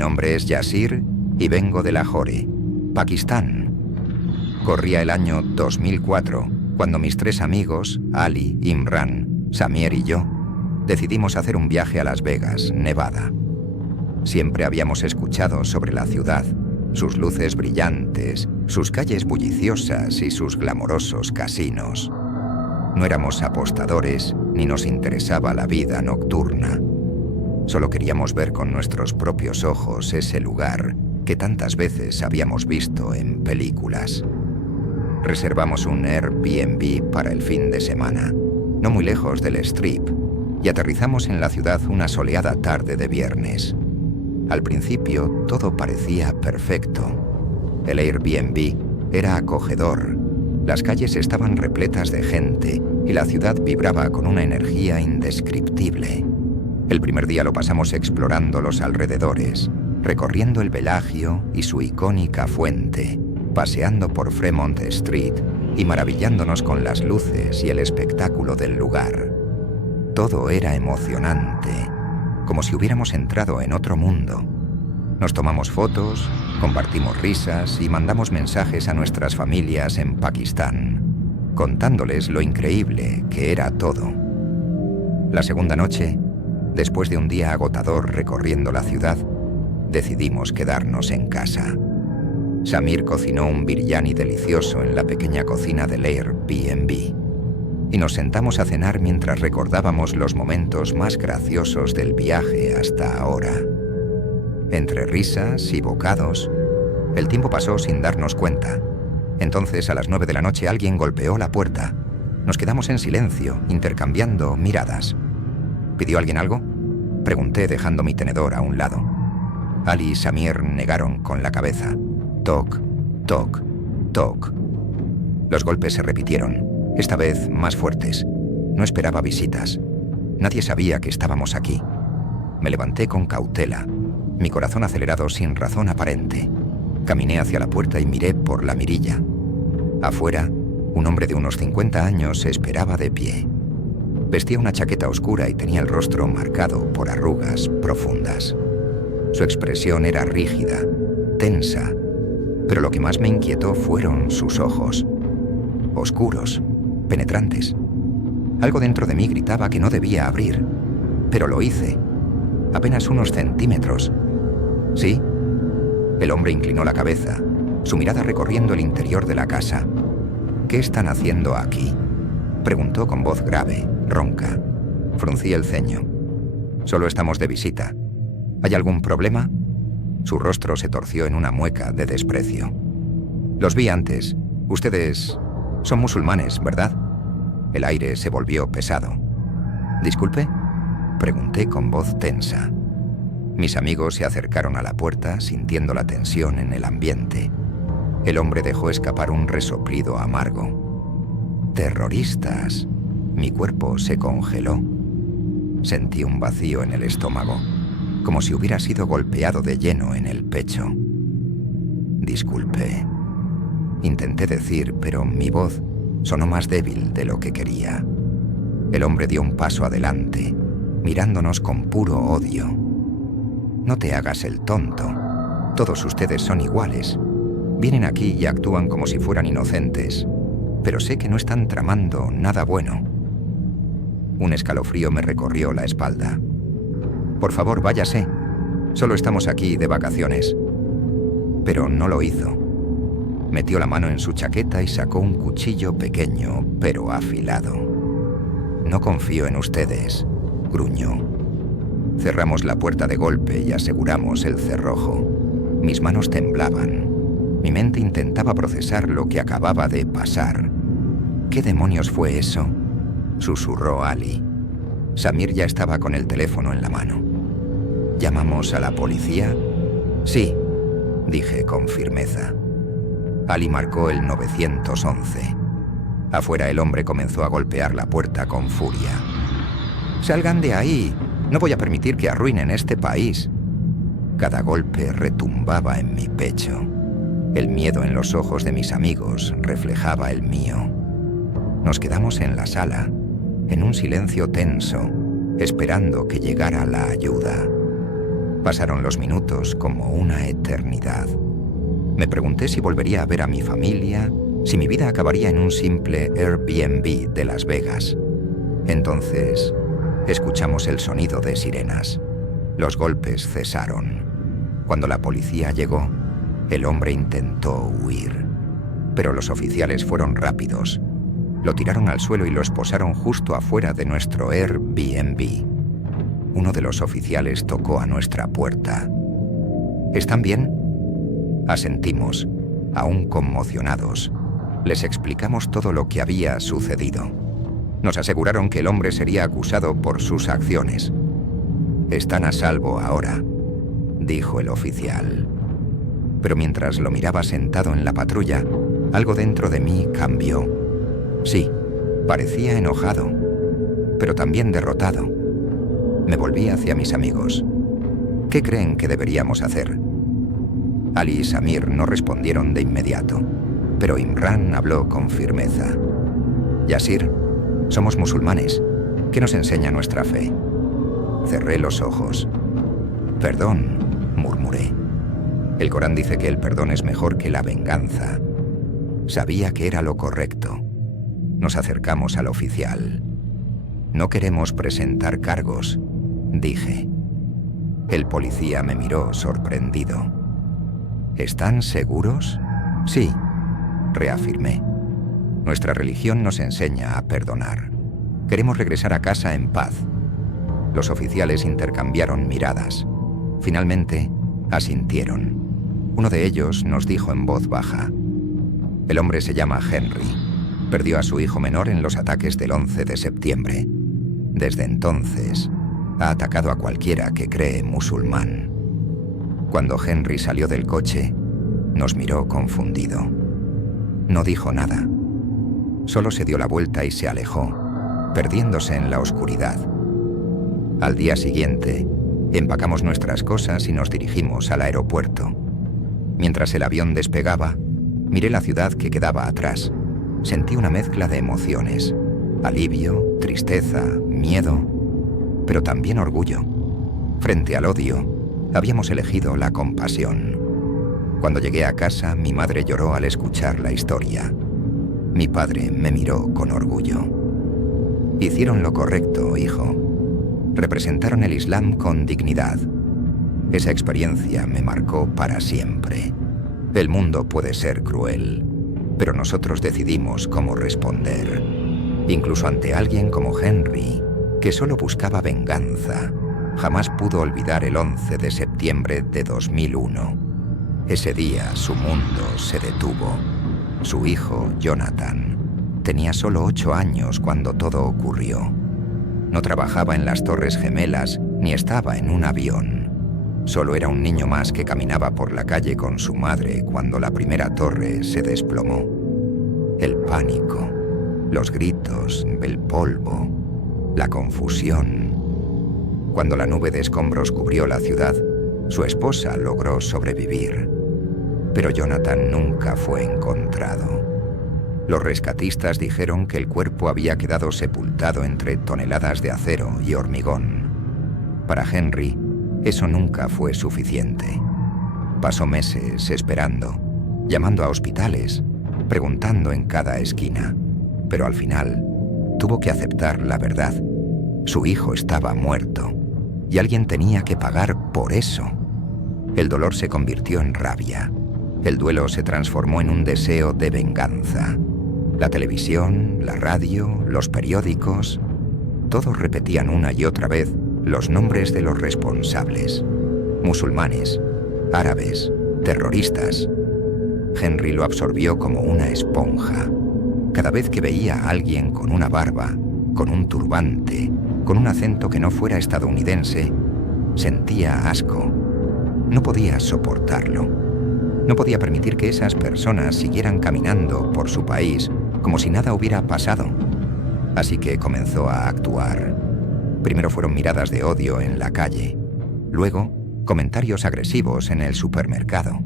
nombre es Yasir y vengo de Lahore, Pakistán. Corría el año 2004, cuando mis 3 amigos, Ali, Imran, Samir y yo, decidimos hacer un viaje a Las Vegas, Nevada. Siempre habíamos escuchado sobre la ciudad, sus luces brillantes, sus calles bulliciosas y sus glamorosos casinos. No éramos apostadores ni nos interesaba la vida nocturna. Solo queríamos ver con nuestros propios ojos ese lugar que tantas veces habíamos visto en películas. Reservamos un Airbnb para el fin de semana, no muy lejos del Strip, y aterrizamos en la ciudad una soleada tarde de viernes. Al principio todo parecía perfecto. El Airbnb era acogedor, las calles estaban repletas de gente y la ciudad vibraba con una energía indescriptible. El primer día lo pasamos explorando los alrededores, recorriendo el Bellagio y su icónica fuente, paseando por Fremont Street y maravillándonos con las luces y el espectáculo del lugar. Todo era emocionante, como si hubiéramos entrado en otro mundo. Nos tomamos fotos, compartimos risas y mandamos mensajes a nuestras familias en Pakistán, contándoles lo increíble que era todo. La segunda noche, después de un día agotador recorriendo la ciudad, decidimos quedarnos en casa. Samir cocinó un biryani delicioso en la pequeña cocina del Airbnb y nos sentamos a cenar mientras recordábamos los momentos más graciosos del viaje hasta ahora. Entre risas y bocados, el tiempo pasó sin darnos cuenta. Entonces, a las 9 de la noche, alguien golpeó la puerta. Nos quedamos en silencio, intercambiando miradas. ¿Pidió alguien algo?, pregunté dejando mi tenedor a un lado. Ali y Samir negaron con la cabeza. Toc, toc, toc. Los golpes se repitieron, esta vez más fuertes. No esperaba visitas. Nadie sabía que estábamos aquí. Me levanté con cautela, mi corazón acelerado sin razón aparente. Caminé hacia la puerta y miré por la mirilla. Afuera, un hombre de unos 50 años esperaba de pie. Vestía una chaqueta oscura y tenía el rostro marcado por arrugas profundas. Su expresión era rígida, tensa, pero lo que más me inquietó fueron sus ojos. Oscuros, penetrantes. Algo dentro de mí gritaba que no debía abrir, pero lo hice. Apenas unos centímetros. ¿Sí? El hombre inclinó la cabeza, su mirada recorriendo el interior de la casa. ¿Qué están haciendo aquí?, preguntó con voz grave, ronca. Fruncí el ceño. Solo estamos de visita. ¿Hay algún problema? Su rostro se torció en una mueca de desprecio. Los vi antes. Ustedes son musulmanes, ¿verdad? El aire se volvió pesado. ¿Disculpe?, pregunté con voz tensa. Mis amigos se acercaron a la puerta, sintiendo la tensión en el ambiente. El hombre dejó escapar un resoplido amargo. «Terroristas». Mi cuerpo se congeló. Sentí un vacío en el estómago, como si hubiera sido golpeado de lleno en el pecho. «Disculpe», intenté decir, pero mi voz sonó más débil de lo que quería. El hombre dio un paso adelante, mirándonos con puro odio. «No te hagas el tonto. Todos ustedes son iguales. Vienen aquí y actúan como si fueran inocentes, pero sé que no están tramando nada bueno». Un escalofrío me recorrió la espalda. «Por favor, váyase. Solo estamos aquí de vacaciones». Pero no lo hizo. Metió la mano en su chaqueta y sacó un cuchillo pequeño, pero afilado. «No confío en ustedes», gruñó. Cerramos la puerta de golpe y aseguramos el cerrojo. Mis manos temblaban. Mi mente intentaba procesar lo que acababa de pasar. «¿Qué demonios fue eso?», susurró Ali. Samir ya estaba con el teléfono en la mano. «¿Llamamos a la policía?». «Sí», dije con firmeza. Ali marcó el 911. Afuera el hombre comenzó a golpear la puerta con furia. «¡Salgan de ahí! No voy a permitir que arruinen este país». Cada golpe retumbaba en mi pecho. El miedo en los ojos de mis amigos reflejaba el mío. Nos quedamos en la sala, en un silencio tenso, esperando que llegara la ayuda. Pasaron los minutos como una eternidad. Me pregunté si volvería a ver a mi familia, si mi vida acabaría en un simple Airbnb de Las Vegas. Entonces, escuchamos el sonido de sirenas. Los golpes cesaron. Cuando la policía llegó, el hombre intentó huir. Pero los oficiales fueron rápidos. Lo tiraron al suelo y lo esposaron justo afuera de nuestro Airbnb. Uno de los oficiales tocó a nuestra puerta. ¿Están bien? Asentimos, aún conmocionados. Les explicamos todo lo que había sucedido. Nos aseguraron que el hombre sería acusado por sus acciones. «Están a salvo ahora», dijo el oficial. Pero mientras lo miraba sentado en la patrulla, algo dentro de mí cambió. Sí, parecía enojado, pero también derrotado. Me volví hacia mis amigos. ¿Qué creen que deberíamos hacer? Ali y Samir no respondieron de inmediato, pero Imran habló con firmeza. Yasir, somos musulmanes. ¿Qué nos enseña nuestra fe? Cerré los ojos. Perdón, murmuré. El Corán dice que el perdón es mejor que la venganza. Sabía que era lo correcto. Nos acercamos al oficial. No queremos presentar cargos, dije. El policía me miró sorprendido. ¿Están seguros? Sí, reafirmé. Nuestra religión nos enseña a perdonar. Queremos regresar a casa en paz. Los oficiales intercambiaron miradas. Finalmente, asintieron. Uno de ellos nos dijo en voz baja. El hombre se llama Henry. Perdió a su hijo menor en los ataques del 11 de septiembre. Desde entonces, ha atacado a cualquiera que cree musulmán. Cuando Henry salió del coche, nos miró confundido. No dijo nada. Solo se dio la vuelta y se alejó, perdiéndose en la oscuridad. Al día siguiente, empacamos nuestras cosas y nos dirigimos al aeropuerto. Mientras el avión despegaba, miré la ciudad que quedaba atrás. Sentí una mezcla de emociones: alivio, tristeza, miedo, pero también orgullo. Frente al odio, habíamos elegido la compasión. Cuando llegué a casa, mi madre lloró al escuchar la historia. Mi padre me miró con orgullo. Hicieron lo correcto, hijo. Representaron el Islam con dignidad. Esa experiencia me marcó para siempre. El mundo puede ser cruel, pero nosotros decidimos cómo responder. Incluso ante alguien como Henry, que solo buscaba venganza, jamás pudo olvidar el 11 de septiembre de 2001. Ese día su mundo se detuvo. Su hijo, Jonathan, tenía solo 8 años cuando todo ocurrió. No trabajaba en las Torres Gemelas ni estaba en un avión. Solo era un niño más que caminaba por la calle con su madre cuando la primera torre se desplomó. El pánico, los gritos, el polvo, la confusión. Cuando la nube de escombros cubrió la ciudad, su esposa logró sobrevivir. Pero Jonathan nunca fue encontrado. Los rescatistas dijeron que el cuerpo había quedado sepultado entre toneladas de acero y hormigón. Para Henry, eso nunca fue suficiente. Pasó meses esperando, llamando a hospitales, preguntando en cada esquina. Pero al final, tuvo que aceptar la verdad. Su hijo estaba muerto, y alguien tenía que pagar por eso. El dolor se convirtió en rabia. El duelo se transformó en un deseo de venganza. La televisión, la radio, los periódicos, todos repetían una y otra vez los nombres de los responsables. Musulmanes, árabes, terroristas. Henry lo absorbió como una esponja. Cada vez que veía a alguien con una barba, con un turbante, con un acento que no fuera estadounidense, sentía asco. No podía soportarlo. No podía permitir que esas personas siguieran caminando por su país como si nada hubiera pasado. Así que comenzó a actuar. Primero fueron miradas de odio en la calle. Luego, comentarios agresivos en el supermercado.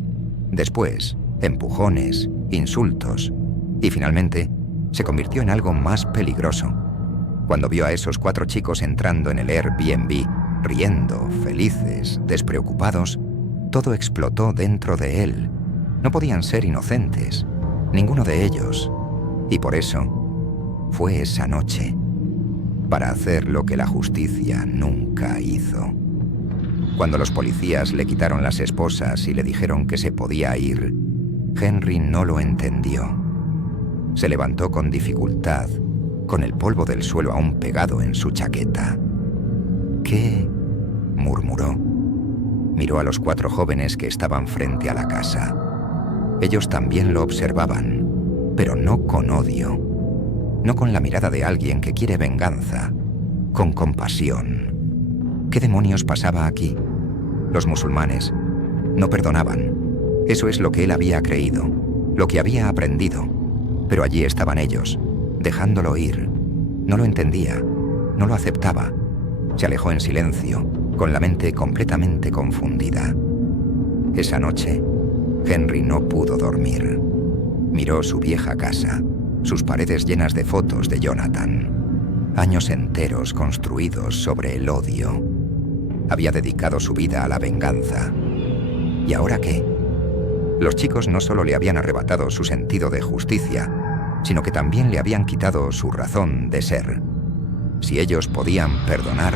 Después, empujones, insultos. Y finalmente, se convirtió en algo más peligroso. Cuando vio a esos 4 chicos entrando en el Airbnb, riendo, felices, despreocupados, todo explotó dentro de él. No podían ser inocentes, ninguno de ellos. Y por eso fue esa noche, para hacer lo que la justicia nunca hizo. Cuando los policías le quitaron las esposas y le dijeron que se podía ir, Henry no lo entendió. Se levantó con dificultad, con el polvo del suelo aún pegado en su chaqueta. ¿Qué? Murmuró. Miró a los 4 jóvenes que estaban frente a la casa. Ellos también lo observaban, pero no con odio, no con la mirada de alguien que quiere venganza, con compasión. ¿Qué demonios pasaba aquí? Los musulmanes no perdonaban. Eso es lo que él había creído, lo que había aprendido. Pero allí estaban ellos, dejándolo ir. No lo entendía, no lo aceptaba. Se alejó en silencio, con la mente completamente confundida. Esa noche, Henry no pudo dormir. Miró su vieja casa, sus paredes llenas de fotos de Jonathan. Años enteros construidos sobre el odio. Había dedicado su vida a la venganza. ¿Y ahora qué? Los chicos no solo le habían arrebatado su sentido de justicia, sino que también le habían quitado su razón de ser. Si ellos podían perdonar,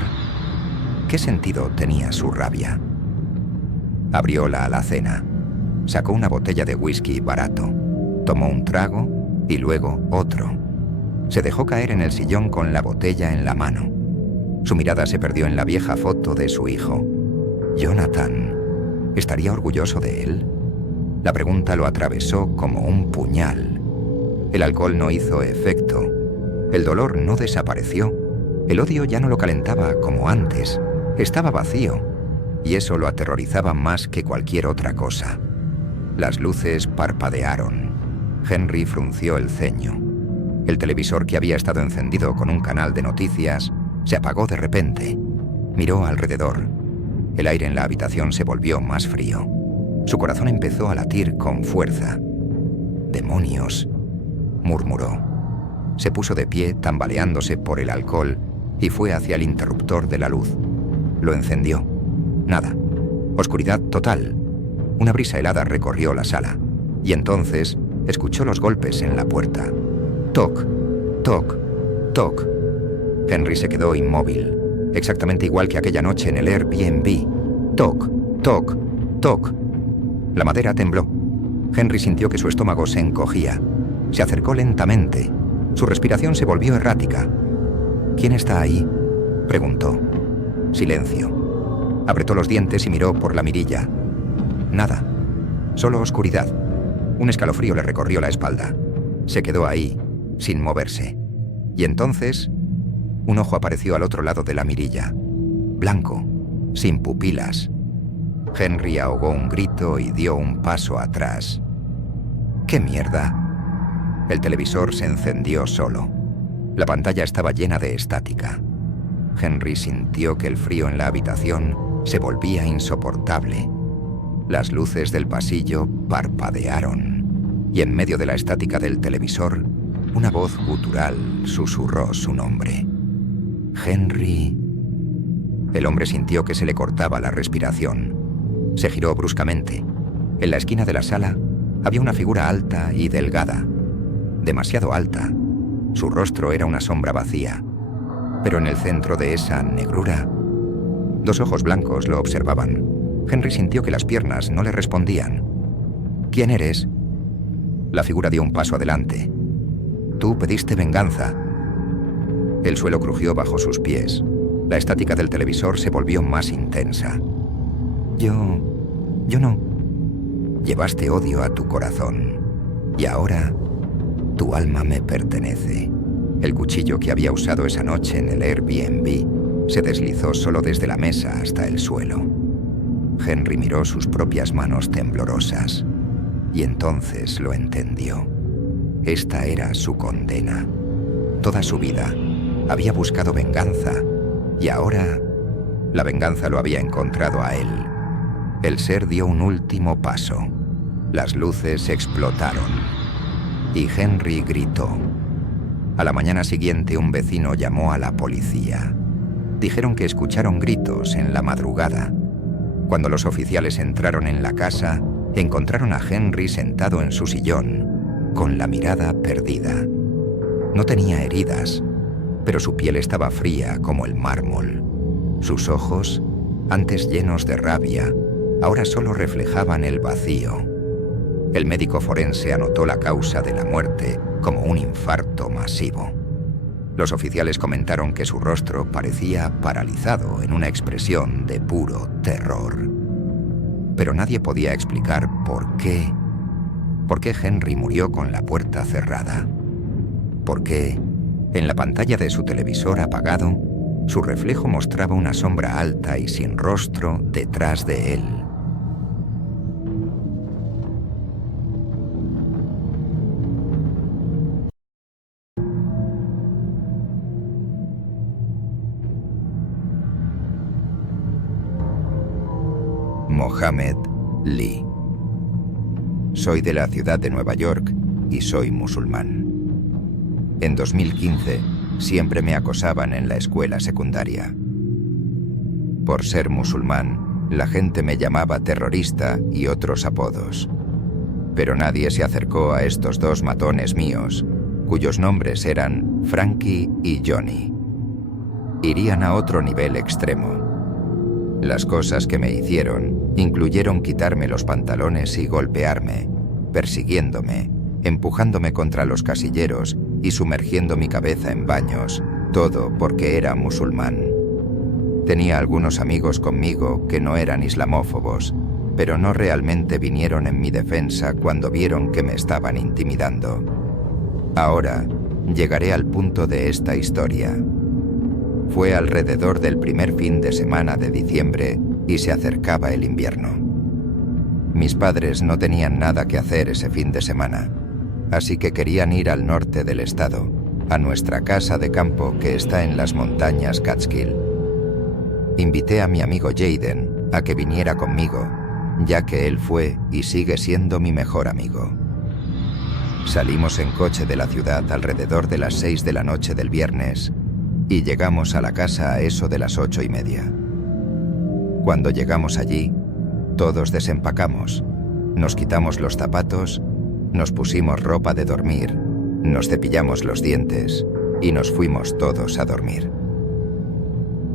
¿qué sentido tenía su rabia? Abrió la alacena, sacó una botella de whisky barato, tomó un trago y luego otro. Se dejó caer en el sillón con la botella en la mano. Su mirada se perdió en la vieja foto de su hijo. Jonathan, ¿estaría orgulloso de él? La pregunta lo atravesó como un puñal. El alcohol no hizo efecto. El dolor no desapareció. El odio ya no lo calentaba como antes. Estaba vacío. Y eso lo aterrorizaba más que cualquier otra cosa. Las luces parpadearon. Henry frunció el ceño. El televisor, que había estado encendido con un canal de noticias, se apagó de repente. Miró alrededor. El aire en la habitación se volvió más frío. Su corazón empezó a latir con fuerza. «¡Demonios!», murmuró. Se puso de pie, tambaleándose por el alcohol, y fue hacia el interruptor de la luz. Lo encendió. Nada. Oscuridad total. Una brisa helada recorrió la sala. Y entonces escuchó los golpes en la puerta. Toc, toc, toc. Henry se quedó inmóvil, exactamente igual que aquella noche en el Airbnb. Toc, toc, toc. La madera tembló. Henry sintió que su estómago se encogía. Se acercó lentamente. Su respiración se volvió errática. «¿Quién está ahí?», preguntó. Silencio. Apretó los dientes y miró por la mirilla. Nada. Solo oscuridad. Un escalofrío le recorrió la espalda. Se quedó ahí, sin moverse. Y entonces, un ojo apareció al otro lado de la mirilla. Blanco, sin pupilas. Henry ahogó un grito y dio un paso atrás. «¿Qué mierda?». El televisor se encendió solo. La pantalla estaba llena de estática. Henry sintió que el frío en la habitación se volvía insoportable. Las luces del pasillo parpadearon, y en medio de la estática del televisor, una voz gutural susurró su nombre. «Henry». El hombre sintió que se le cortaba la respiración. Se giró bruscamente. En la esquina de la sala había una figura alta y delgada. Demasiado alta. Su rostro era una sombra vacía. Pero en el centro de esa negrura, 2 ojos blancos lo observaban. Henry sintió que las piernas no le respondían. «¿Quién eres?». La figura dio un paso adelante. «Tú pediste venganza». El suelo crujió bajo sus pies. La estática del televisor se volvió más intensa. Yo no. Llevaste odio a tu corazón. Y ahora, tu alma me pertenece. El cuchillo que había usado esa noche en el Airbnb se deslizó solo desde la mesa hasta el suelo. Henry miró sus propias manos temblorosas. Y entonces lo entendió. Esta era su condena. Toda su vida había buscado venganza. Y ahora, la venganza lo había encontrado a él. El ser dio un último paso. Las luces explotaron. Y Henry gritó. A la mañana siguiente, un vecino llamó a la policía. Dijeron que escucharon gritos en la madrugada. Cuando los oficiales entraron en la casa, encontraron a Henry sentado en su sillón, con la mirada perdida. No tenía heridas, pero su piel estaba fría como el mármol. Sus ojos, antes llenos de rabia, ahora solo reflejaban el vacío. El médico forense anotó la causa de la muerte como un infarto masivo. Los oficiales comentaron que su rostro parecía paralizado en una expresión de puro terror. Pero nadie podía explicar por qué Henry murió con la puerta cerrada. Por qué, en la pantalla de su televisor apagado, su reflejo mostraba una sombra alta y sin rostro detrás de él. Mohammed Lee. Soy de la ciudad de Nueva York y soy musulmán. En 2015, siempre me acosaban en la escuela secundaria. Por ser musulmán, la gente me llamaba terrorista y otros apodos. Pero nadie se acercó a estos dos matones míos, cuyos nombres eran Frankie y Johnny. Irían a otro nivel extremo. Las cosas que me hicieron incluyeron quitarme los pantalones y golpearme, persiguiéndome, empujándome contra los casilleros y sumergiendo mi cabeza en baños, todo porque era musulmán. Tenía algunos amigos conmigo que no eran islamófobos, pero no realmente vinieron en mi defensa cuando vieron que me estaban intimidando. Ahora llegaré al punto de esta historia. Fue alrededor del primer fin de semana de diciembre y se acercaba el invierno. Mis padres no tenían nada que hacer ese fin de semana, así que querían ir al norte del estado, a nuestra casa de campo que está en las montañas Catskill. Invité a mi amigo Jaden a que viniera conmigo, ya que él fue y sigue siendo mi mejor amigo. Salimos en coche de la ciudad alrededor de las 6 de la noche del viernes y llegamos a la casa a eso de las 8:30. Cuando llegamos allí, todos desempacamos, nos quitamos los zapatos, nos pusimos ropa de dormir, nos cepillamos los dientes y nos fuimos todos a dormir.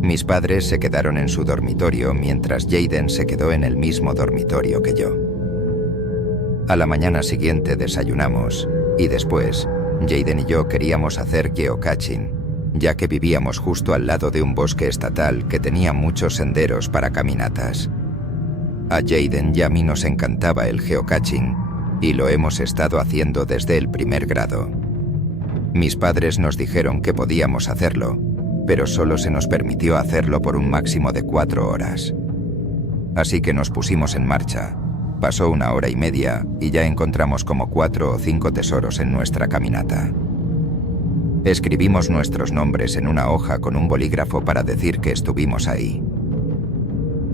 Mis padres se quedaron en su dormitorio mientras Jaden se quedó en el mismo dormitorio que yo. A la mañana siguiente desayunamos y después Jaden y yo queríamos hacer geocaching, ya que vivíamos justo al lado de un bosque estatal que tenía muchos senderos para caminatas. A Jaden y a mí nos encantaba el geocaching y lo hemos estado haciendo desde el primer grado. Mis padres nos dijeron que podíamos hacerlo, pero solo se nos permitió hacerlo por un máximo de 4 horas. Así que nos pusimos en marcha. Pasó 1 hora y media y ya encontramos como 4 o 5 tesoros en nuestra caminata. Escribimos nuestros nombres en una hoja con un bolígrafo para decir que estuvimos ahí.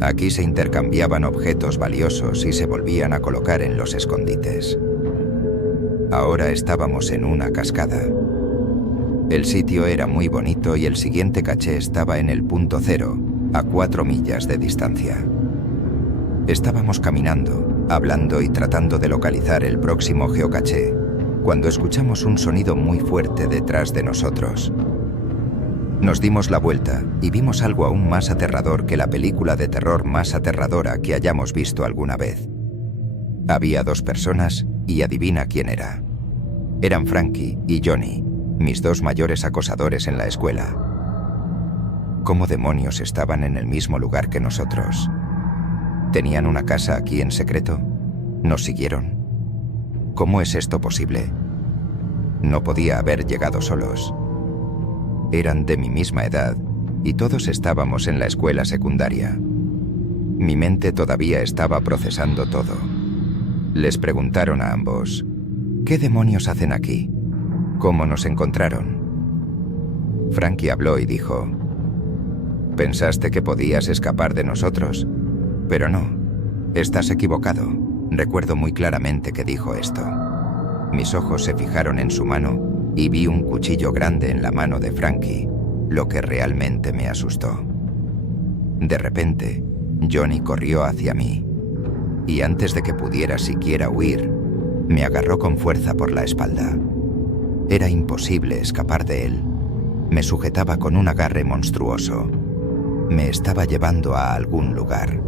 Aquí se intercambiaban objetos valiosos y se volvían a colocar en los escondites. Ahora estábamos en una cascada. El sitio era muy bonito y el siguiente caché estaba en el punto cero, a 4 millas de distancia. Estábamos caminando, hablando y tratando de localizar el próximo geocaché, cuando escuchamos un sonido muy fuerte detrás de nosotros. Nos dimos la vuelta y vimos algo aún más aterrador que la película de terror más aterradora que hayamos visto alguna vez. Había 2 personas y adivina quién era. Eran Frankie y Johnny, mis 2 mayores acosadores en la escuela. ¿Cómo demonios estaban en el mismo lugar que nosotros? ¿Tenían una casa aquí en secreto? ¿Nos siguieron? ¿Cómo es esto posible? No podía haber llegado solos. Eran de mi misma edad y todos estábamos en la escuela secundaria. Mi mente todavía estaba procesando todo. Les preguntaron a ambos, ¿qué demonios hacen aquí? ¿Cómo nos encontraron? Frankie habló y dijo, ¿pensaste que podías escapar de nosotros? Pero no, estás equivocado. Recuerdo muy claramente que dijo esto. Mis ojos se fijaron en su mano y vi un cuchillo grande en la mano de Frankie, lo que realmente me asustó. De repente, Johnny corrió hacia mí, y antes de que pudiera siquiera huir, me agarró con fuerza por la espalda. Era imposible escapar de él. Me sujetaba con un agarre monstruoso. Me estaba llevando a algún lugar.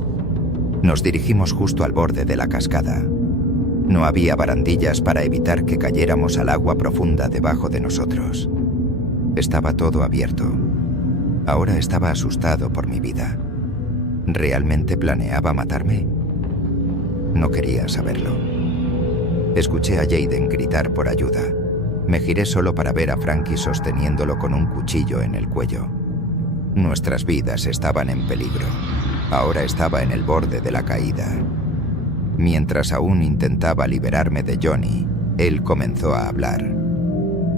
Nos dirigimos justo al borde de la cascada. No había barandillas para evitar que cayéramos al agua profunda debajo de nosotros. Estaba todo abierto. Ahora estaba asustado por mi vida. ¿Realmente planeaba matarme? No quería saberlo. Escuché a Jayden gritar por ayuda. Me giré solo para ver a Frankie sosteniéndolo con un cuchillo en el cuello. Nuestras vidas estaban en peligro. Ahora estaba en el borde de la caída. Mientras aún intentaba liberarme de Johnny, él comenzó a hablar.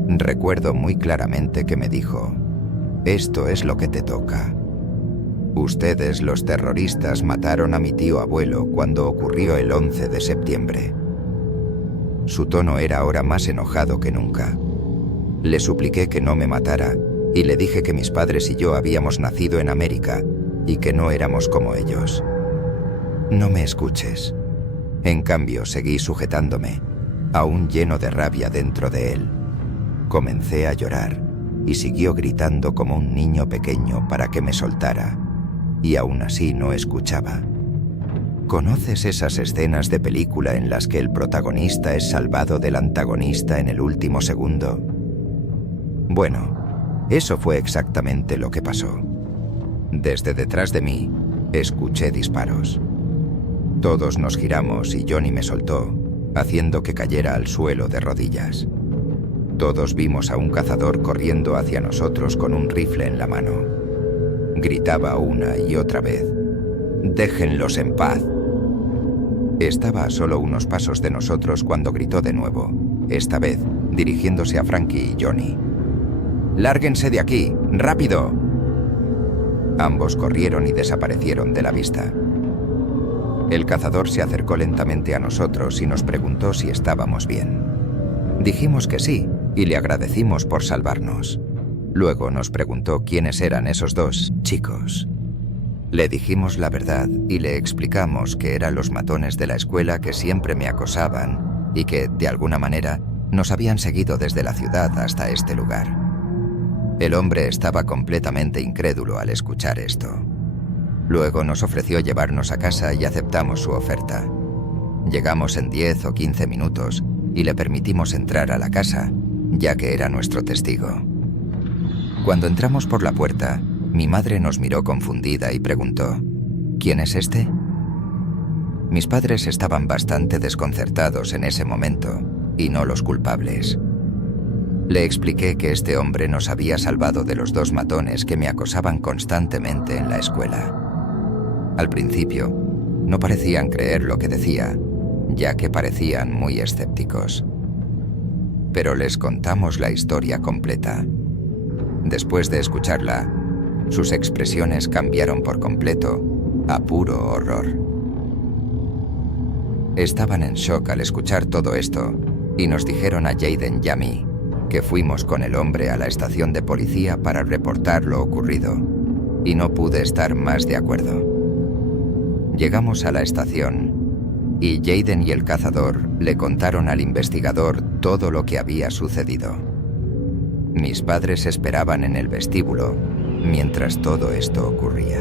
Recuerdo muy claramente que me dijo: «Esto es lo que te toca. Ustedes, los terroristas, mataron a mi tío abuelo cuando ocurrió el 11 de septiembre». Su tono era ahora más enojado que nunca. Le supliqué que no me matara y le dije que mis padres y yo habíamos nacido en América y que no éramos como ellos. «No me escuches». En cambio, seguí sujetándome, aún lleno de rabia dentro de él. Comencé a llorar y siguió gritando como un niño pequeño para que me soltara, y aún así no escuchaba. ¿Conoces esas escenas de película en las que el protagonista es salvado del antagonista en el último segundo? Bueno, eso fue exactamente lo que pasó. Desde detrás de mí, escuché disparos. Todos nos giramos y Johnny me soltó, haciendo que cayera al suelo de rodillas. Todos vimos a un cazador corriendo hacia nosotros con un rifle en la mano. Gritaba una y otra vez: «¡Déjenlos en paz!». Estaba a solo unos pasos de nosotros cuando gritó de nuevo, esta vez dirigiéndose a Frankie y Johnny: «¡Lárguense de aquí! ¡Rápido!». Ambos corrieron y desaparecieron de la vista. El cazador se acercó lentamente a nosotros y nos preguntó si estábamos bien. Dijimos que sí, y le agradecimos por salvarnos. Luego nos preguntó quiénes eran esos dos chicos. Le dijimos la verdad y le explicamos que eran los matones de la escuela que siempre me acosaban y que, de alguna manera, nos habían seguido desde la ciudad hasta este lugar. El hombre estaba completamente incrédulo al escuchar esto. Luego nos ofreció llevarnos a casa y aceptamos su oferta. Llegamos en 10 o 15 minutos y le permitimos entrar a la casa, ya que era nuestro testigo. Cuando entramos por la puerta, mi madre nos miró confundida y preguntó: «¿Quién es este?». Mis padres estaban bastante desconcertados en ese momento, y no los culpables. Le expliqué que este hombre nos había salvado de los dos matones que me acosaban constantemente en la escuela. Al principio, no parecían creer lo que decía, ya que parecían muy escépticos. Pero les contamos la historia completa. Después de escucharla, sus expresiones cambiaron por completo, a puro horror. Estaban en shock al escuchar todo esto, y nos dijeron a Jayden y a mí que fuimos con el hombre a la estación de policía para reportar lo ocurrido, y no pude estar más de acuerdo. Llegamos a la estación, y Jayden y el cazador le contaron al investigador todo lo que había sucedido. Mis padres esperaban en el vestíbulo mientras todo esto ocurría.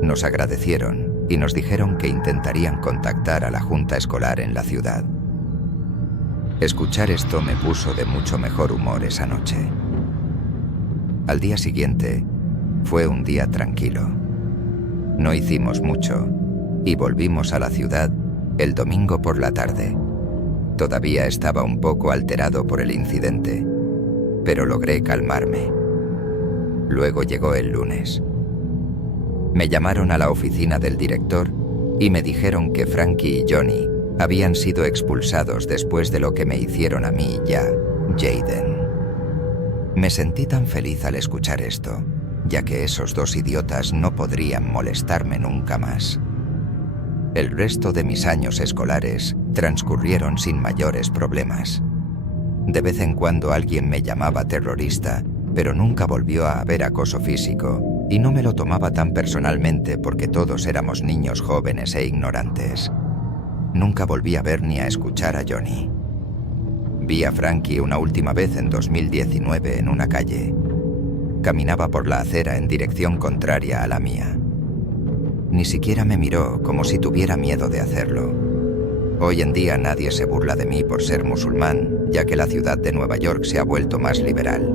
Nos agradecieron y nos dijeron que intentarían contactar a la junta escolar en la ciudad. Escuchar esto me puso de mucho mejor humor esa noche. Al día siguiente, fue un día tranquilo. No hicimos mucho y volvimos a la ciudad el domingo por la tarde. Todavía estaba un poco alterado por el incidente, pero logré calmarme. Luego llegó el lunes. Me llamaron a la oficina del director y me dijeron que Frankie y Johnny habían sido expulsados después de lo que me hicieron a mí y a Jayden. Me sentí tan feliz al escuchar esto, ya que esos dos idiotas no podrían molestarme nunca más. El resto de mis años escolares transcurrieron sin mayores problemas. De vez en cuando alguien me llamaba terrorista pero nunca volvió a haber acoso físico y no me lo tomaba tan personalmente porque todos éramos niños jóvenes e ignorantes. Nunca volví a ver ni a escuchar a Johnny. Vi a Frankie una última vez en 2019 en una calle. Caminaba por la acera en dirección contraria a la mía. Ni siquiera me miró, como si tuviera miedo de hacerlo. Hoy en día nadie se burla de mí por ser musulmán, ya que la ciudad de Nueva York se ha vuelto más liberal.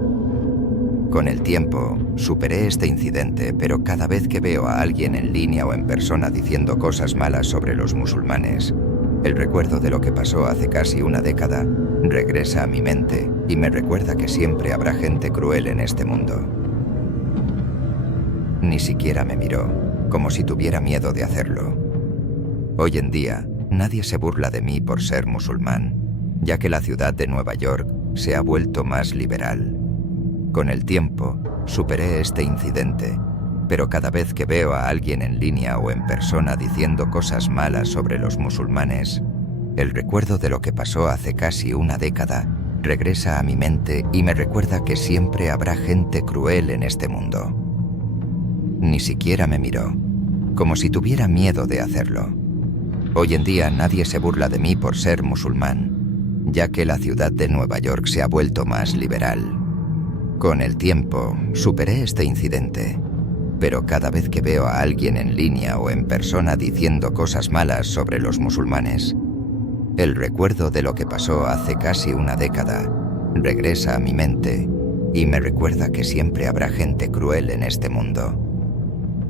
Con el tiempo, superé este incidente, pero cada vez que veo a alguien en línea o en persona diciendo cosas malas sobre los musulmanes, el recuerdo de lo que pasó hace casi una década regresa a mi mente y me recuerda que siempre habrá gente cruel en este mundo. Ni siquiera me miró, como si tuviera miedo de hacerlo. Hoy en día, nadie se burla de mí por ser musulmán, ya que la ciudad de Nueva York se ha vuelto más liberal. Con el tiempo, superé este incidente, pero cada vez que veo a alguien en línea o en persona diciendo cosas malas sobre los musulmanes, el recuerdo de lo que pasó hace casi una década regresa a mi mente y me recuerda que siempre habrá gente cruel en este mundo. Ni siquiera me miró, como si tuviera miedo de hacerlo. Hoy en día nadie se burla de mí por ser musulmán, ya que la ciudad de Nueva York se ha vuelto más liberal. Con el tiempo, superé este incidente, pero cada vez que veo a alguien en línea o en persona diciendo cosas malas sobre los musulmanes, el recuerdo de lo que pasó hace casi una década regresa a mi mente y me recuerda que siempre habrá gente cruel en este mundo.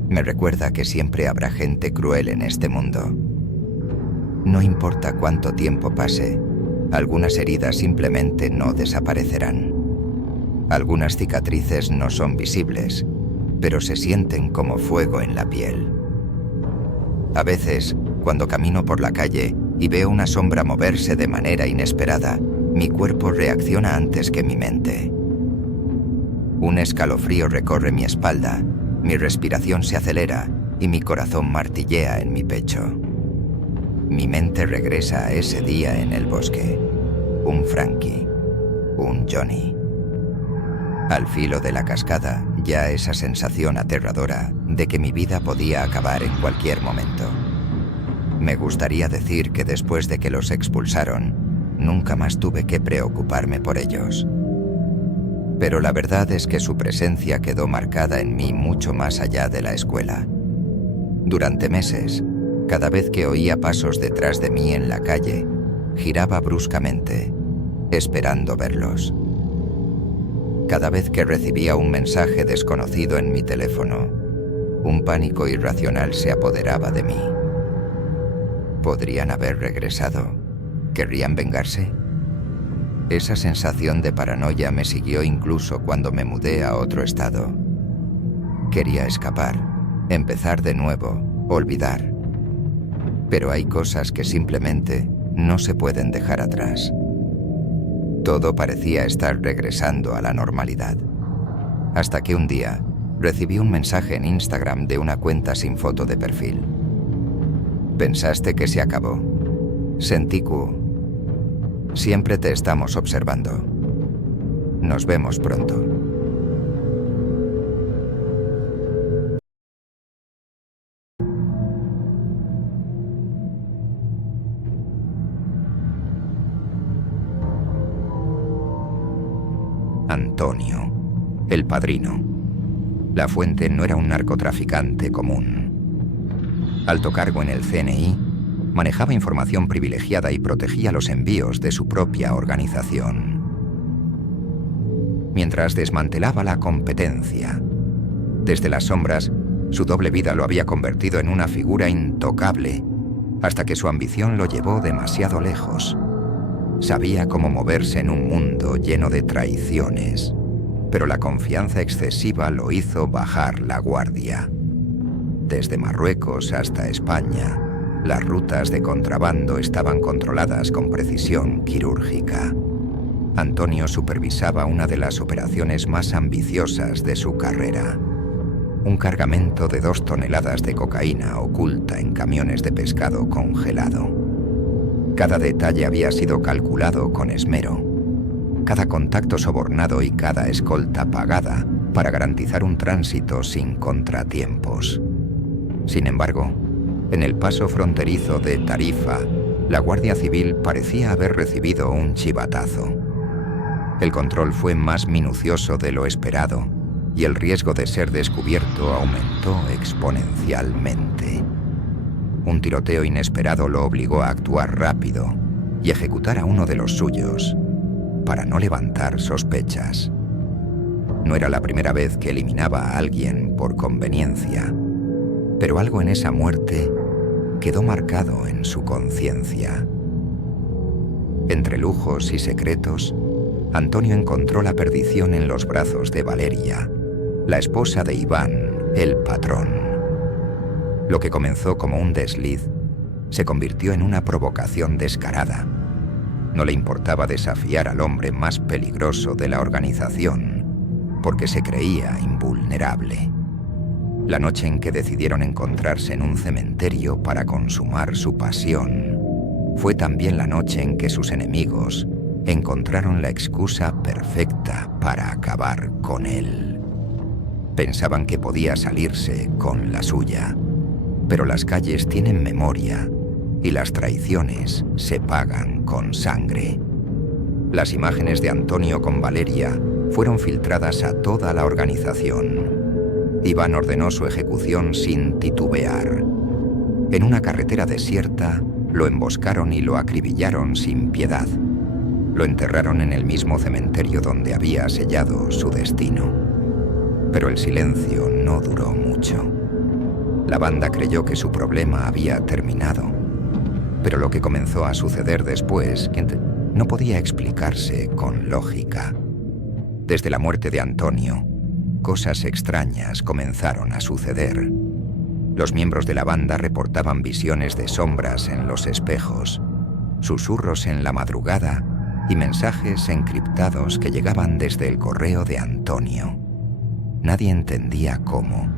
Me recuerda que siempre habrá gente cruel en este mundo. No importa cuánto tiempo pase, algunas heridas simplemente no desaparecerán. Algunas cicatrices no son visibles, pero se sienten como fuego en la piel. A veces, cuando camino por la calle y veo una sombra moverse de manera inesperada, mi cuerpo reacciona antes que mi mente. Un escalofrío recorre mi espalda, mi respiración se acelera y mi corazón martillea en mi pecho. Mi mente regresa a ese día en el bosque. Un Frankie, un Johnny. Al filo de la cascada, ya esa sensación aterradora de que mi vida podía acabar en cualquier momento. Me gustaría decir que después de que los expulsaron, nunca más tuve que preocuparme por ellos. Pero la verdad es que su presencia quedó marcada en mí mucho más allá de la escuela. Durante meses, cada vez que oía pasos detrás de mí en la calle, giraba bruscamente, esperando verlos. Cada vez que recibía un mensaje desconocido en mi teléfono, un pánico irracional se apoderaba de mí. ¿Podrían haber regresado? ¿Querrían vengarse? Esa sensación de paranoia me siguió incluso cuando me mudé a otro estado. Quería escapar, empezar de nuevo, olvidar. Pero hay cosas que simplemente no se pueden dejar atrás. Todo parecía estar regresando a la normalidad. Hasta que un día recibí un mensaje en Instagram de una cuenta sin foto de perfil. ¿Pensaste que se acabó? Sentiku. Siempre te estamos observando. Nos vemos pronto. Antonio, el padrino. La fuente no era un narcotraficante común. Alto cargo en el CNI, manejaba información privilegiada y protegía los envíos de su propia organización. Mientras desmantelaba la competencia, desde las sombras, su doble vida lo había convertido en una figura intocable, hasta que su ambición lo llevó demasiado lejos. Sabía cómo moverse en un mundo lleno de traiciones, pero la confianza excesiva lo hizo bajar la guardia. Desde Marruecos hasta España, las rutas de contrabando estaban controladas con precisión quirúrgica. Antonio supervisaba una de las operaciones más ambiciosas de su carrera. Un cargamento de 2 toneladas de cocaína oculta en camiones de pescado congelado. Cada detalle había sido calculado con esmero. cada contacto sobornado y cada escolta pagada para garantizar un tránsito sin contratiempos. Sin embargo, en el paso fronterizo de Tarifa, la Guardia Civil parecía haber recibido un chivatazo. El control fue más minucioso de lo esperado y el riesgo de ser descubierto aumentó exponencialmente. Un tiroteo inesperado lo obligó a actuar rápido y ejecutar a uno de los suyos, para no levantar sospechas. No era la primera vez que eliminaba a alguien por conveniencia, pero algo en esa muerte quedó marcado en su conciencia. Entre lujos y secretos, Antonio encontró la perdición en los brazos de Valeria, la esposa de Iván, el patrón. Lo que comenzó como un desliz se convirtió en una provocación descarada. No le importaba desafiar al hombre más peligroso de la organización, porque se creía invulnerable. La noche en que decidieron encontrarse en un cementerio para consumar su pasión, fue también la noche en que sus enemigos encontraron la excusa perfecta para acabar con él. Pensaban que podía salirse con la suya, pero las calles tienen memoria y las traiciones se pagan con sangre. Las imágenes de Antonio con Valeria fueron filtradas a toda la organización. Iván ordenó su ejecución sin titubear. En una carretera desierta, lo emboscaron y lo acribillaron sin piedad. Lo enterraron en el mismo cementerio donde había sellado su destino. Pero el silencio no duró mucho. La banda creyó que su problema había terminado, pero lo que comenzó a suceder después no podía explicarse con lógica. Desde la muerte de Antonio, cosas extrañas comenzaron a suceder. Los miembros de la banda reportaban visiones de sombras en los espejos, susurros en la madrugada y mensajes encriptados que llegaban desde el correo de Antonio. Nadie entendía cómo,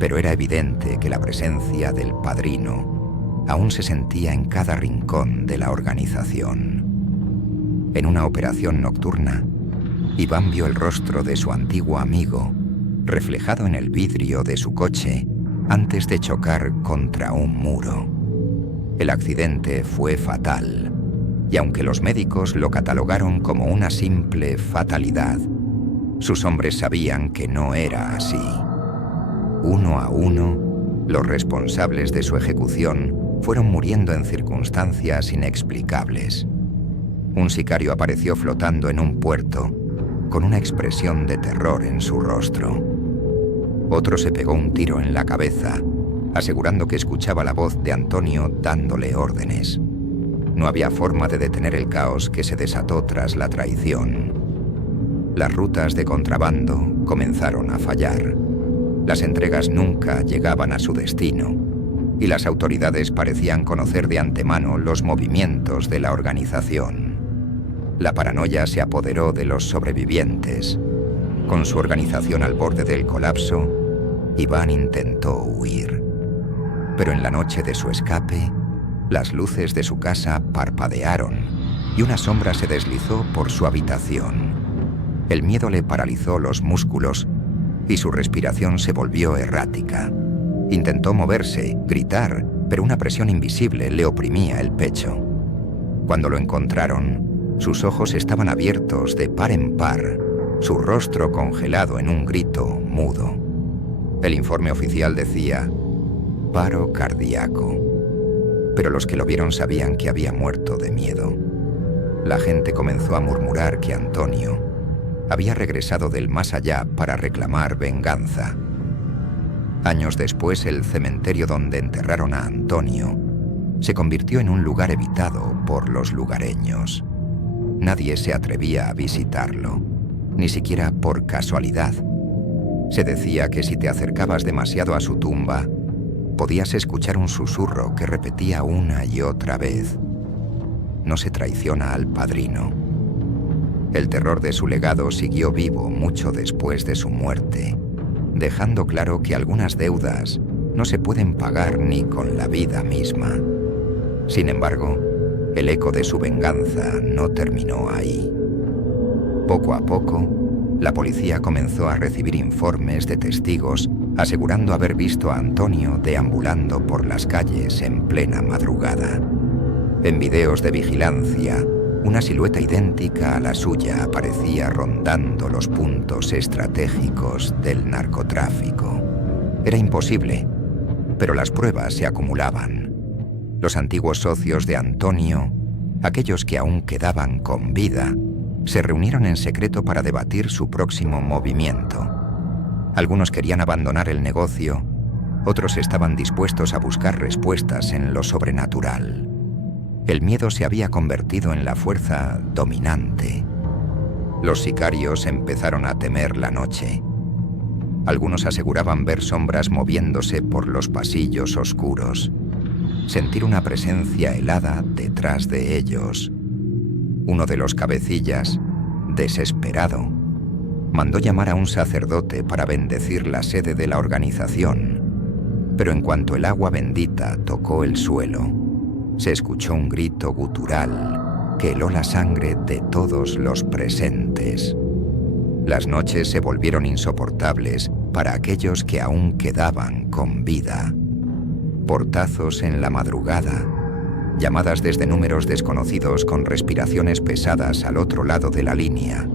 pero era evidente que la presencia del padrino aún se sentía en cada rincón de la organización. En una operación nocturna, Iván vio el rostro de su antiguo amigo reflejado en el vidrio de su coche antes de chocar contra un muro. El accidente fue fatal, y aunque los médicos lo catalogaron como una simple fatalidad, sus hombres sabían que no era así. Uno a uno, los responsables de su ejecución fueron muriendo en circunstancias inexplicables. Un sicario apareció flotando en un puerto, con una expresión de terror en su rostro. Otro se pegó un tiro en la cabeza, asegurando que escuchaba la voz de Antonio dándole órdenes. No había forma de detener el caos que se desató tras la traición. Las rutas de contrabando comenzaron a fallar. Las entregas nunca llegaban a su destino, y las autoridades parecían conocer de antemano los movimientos de la organización. La paranoia se apoderó de los sobrevivientes. Con su organización al borde del colapso, Iván intentó huir. Pero en la noche de su escape, las luces de su casa parpadearon y una sombra se deslizó por su habitación. El miedo le paralizó los músculos y su respiración se volvió errática. Intentó moverse, gritar, pero una presión invisible le oprimía el pecho. Cuando lo encontraron, sus ojos estaban abiertos de par en par, su rostro congelado en un grito mudo. El informe oficial decía: paro cardíaco. Pero los que lo vieron sabían que había muerto de miedo. La gente comenzó a murmurar que Antonio había regresado del más allá para reclamar venganza. Años después, el cementerio donde enterraron a Antonio se convirtió en un lugar evitado por los lugareños. Nadie se atrevía a visitarlo, ni siquiera por casualidad. Se decía que si te acercabas demasiado a su tumba, podías escuchar un susurro que repetía una y otra vez: no se traiciona al padrino. El terror de su legado siguió vivo mucho después de su muerte, dejando claro que algunas deudas no se pueden pagar ni con la vida misma. Sin embargo, el eco de su venganza no terminó ahí. Poco a poco, la policía comenzó a recibir informes de testigos asegurando haber visto a Antonio deambulando por las calles en plena madrugada. En videos de vigilancia, una silueta idéntica a la suya aparecía rondando los puntos estratégicos del narcotráfico. Era imposible, pero las pruebas se acumulaban. Los antiguos socios de Antonio, aquellos que aún quedaban con vida, se reunieron en secreto para debatir su próximo movimiento. Algunos querían abandonar el negocio, otros estaban dispuestos a buscar respuestas en lo sobrenatural. El miedo se había convertido en la fuerza dominante. Los sicarios empezaron a temer la noche. Algunos aseguraban ver sombras moviéndose por los pasillos oscuros, sentir una presencia helada detrás de ellos. Uno de los cabecillas, desesperado, mandó llamar a un sacerdote para bendecir la sede de la organización, pero en cuanto el agua bendita tocó el suelo, se escuchó un grito gutural que heló la sangre de todos los presentes. Las noches se volvieron insoportables para aquellos que aún quedaban con vida. Portazos en la madrugada, llamadas desde números desconocidos con respiraciones pesadas al otro lado de la línea,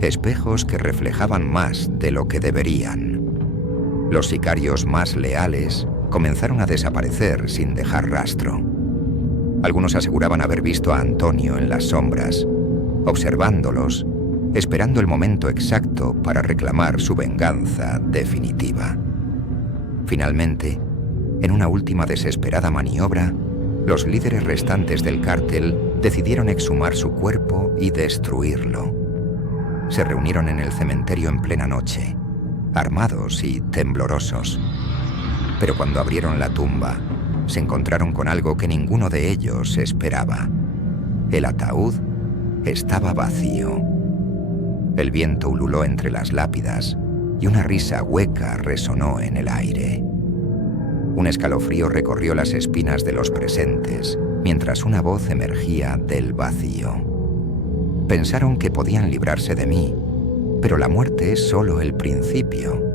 espejos que reflejaban más de lo que deberían. Los sicarios más leales comenzaron a desaparecer sin dejar rastro. Algunos aseguraban haber visto a Antonio en las sombras, observándolos, esperando el momento exacto para reclamar su venganza definitiva. Finalmente, en una última desesperada maniobra, los líderes restantes del cártel decidieron exhumar su cuerpo y destruirlo. Se reunieron en el cementerio en plena noche, armados y temblorosos. Pero cuando abrieron la tumba, se encontraron con algo que ninguno de ellos esperaba. El ataúd estaba vacío. El viento ululó entre las lápidas y una risa hueca resonó en el aire. Un escalofrío recorrió las espinas de los presentes, mientras una voz emergía del vacío. Pensaron que podían librarse de mí, pero la muerte es solo el principio.